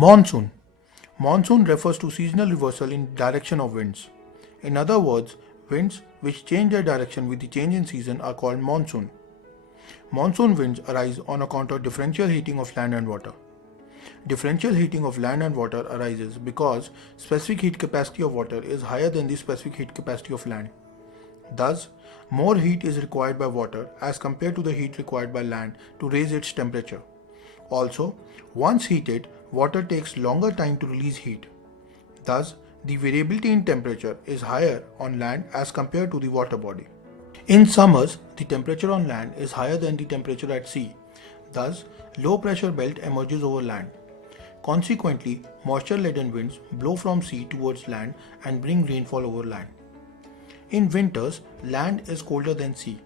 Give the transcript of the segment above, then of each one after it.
Monsoon. Monsoon refers to seasonal reversal in direction of winds. In other words, winds which change their direction with the change in season are called monsoon. Monsoon winds arise on account of differential heating of land and water. Differential heating of land and water arises because specific heat capacity of water is higher than the specific heat capacity of land. Thus, more heat is required by water as compared to the heat required by land to raise its temperature. Also, once heated, water takes longer time to release heat. Thus, the variability in temperature is higher on land as compared to the water body. In summers, the temperature on land is higher than the temperature at sea. Thus, low pressure belt emerges over land. Consequently, moisture-laden winds blow from sea towards land and bring rainfall over land. In winters, land is colder than sea.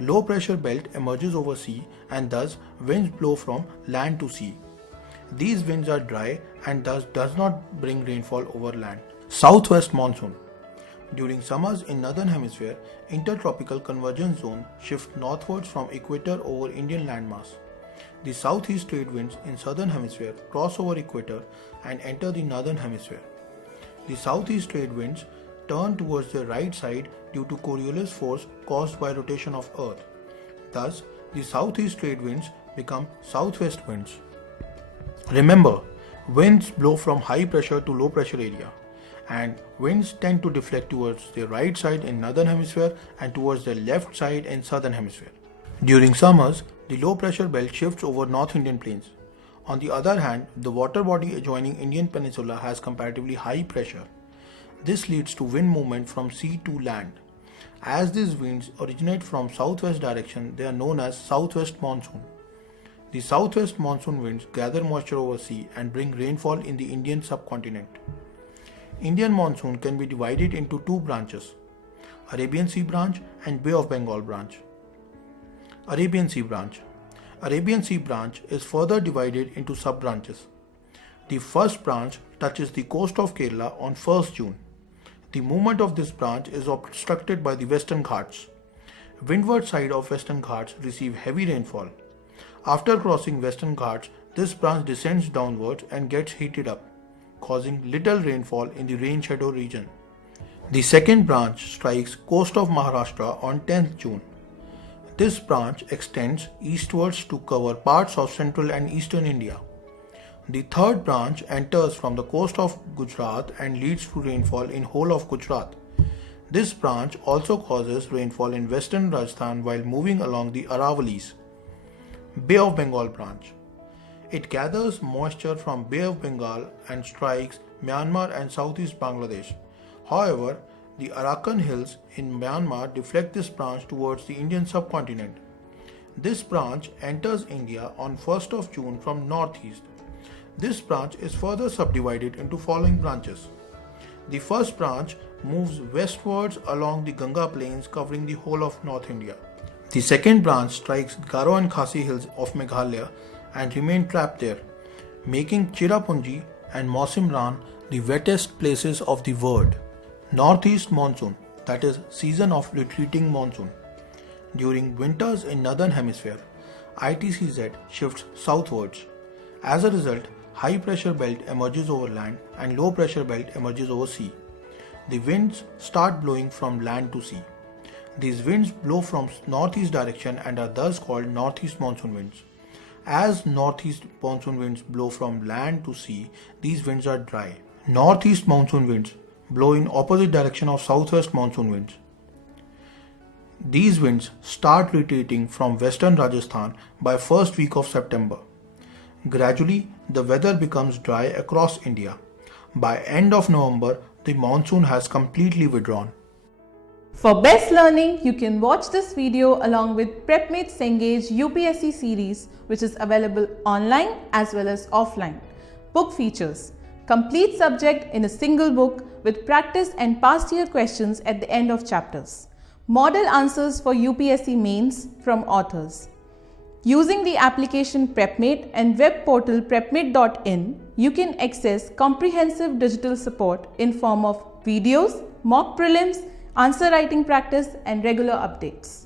Low pressure belt emerges over sea and thus winds blow from land to sea. These winds are dry and thus does not bring rainfall over land. Southwest monsoon. During summers in northern hemisphere, intertropical convergence zone shift northwards from equator over Indian landmass. The southeast trade winds in southern hemisphere cross over equator and enter the northern hemisphere. The southeast trade winds turn towards the right side due to Coriolis force caused by rotation of earth. Thus, the southeast trade winds become southwest winds. Remember, winds blow from high pressure to low pressure area, and winds tend to deflect towards the right side in northern hemisphere and towards the left side in southern hemisphere. During summers, the low pressure belt shifts over North Indian plains. On the other hand, the water body adjoining Indian peninsula has comparatively high pressure. This leads to wind movement from sea to land. As these winds originate from southwest direction, they are known as southwest monsoon. The southwest monsoon winds gather moisture over sea and bring rainfall in the Indian subcontinent. Indian monsoon can be divided into two branches, Arabian Sea branch and Bay of Bengal branch. Arabian Sea branch. Arabian Sea branch is further divided into sub-branches. The first branch touches the coast of Kerala on 1st June. The movement of this branch is obstructed by the Western Ghats. Windward side of Western Ghats receive heavy rainfall. After crossing Western Ghats, this branch descends downwards and gets heated up, causing little rainfall in the rain shadow region. The second branch strikes coast of Maharashtra on 10th June. This branch extends eastwards to cover parts of central and eastern India. The third branch enters from the coast of Gujarat and leads to rainfall in whole of Gujarat. This branch also causes rainfall in western Rajasthan while moving along the Aravalis. Bay of Bengal branch. It gathers moisture from Bay of Bengal and strikes Myanmar and southeast Bangladesh. However, the Arakan hills in Myanmar deflect this branch towards the Indian subcontinent. This branch enters India on 1st of June from northeast. This branch is further subdivided into following branches. The first branch moves westwards along the Ganga plains covering the whole of North India. The second branch strikes Garo and Khasi hills of Meghalaya and remains trapped there, making Cherrapunji and Mausimran the wettest places of the world. Northeast monsoon, that is season of retreating monsoon. During winters in northern hemisphere, ITCZ shifts southwards. As a result, high pressure belt emerges over land and low pressure belt emerges over sea. The winds start blowing from land to sea. These winds blow from northeast direction and are thus called northeast monsoon winds. As northeast monsoon winds blow from land to sea, these winds are dry. Northeast monsoon winds blow in opposite direction of southwest monsoon winds. These winds start retreating from western Rajasthan by first week of September. Gradually, the weather becomes dry across India. By end of November, the monsoon has completely withdrawn. For best learning, you can watch this video along with PrepMate Cengage UPSC series, which is available online as well as offline. Book features: complete subject in a single book with practice and past year questions at the end of chapters. Model answers for UPSC mains from authors. Using the application PrepMate and web portal prepmate.in, you can access comprehensive digital support in form of videos, mock prelims, answer writing practice and regular updates.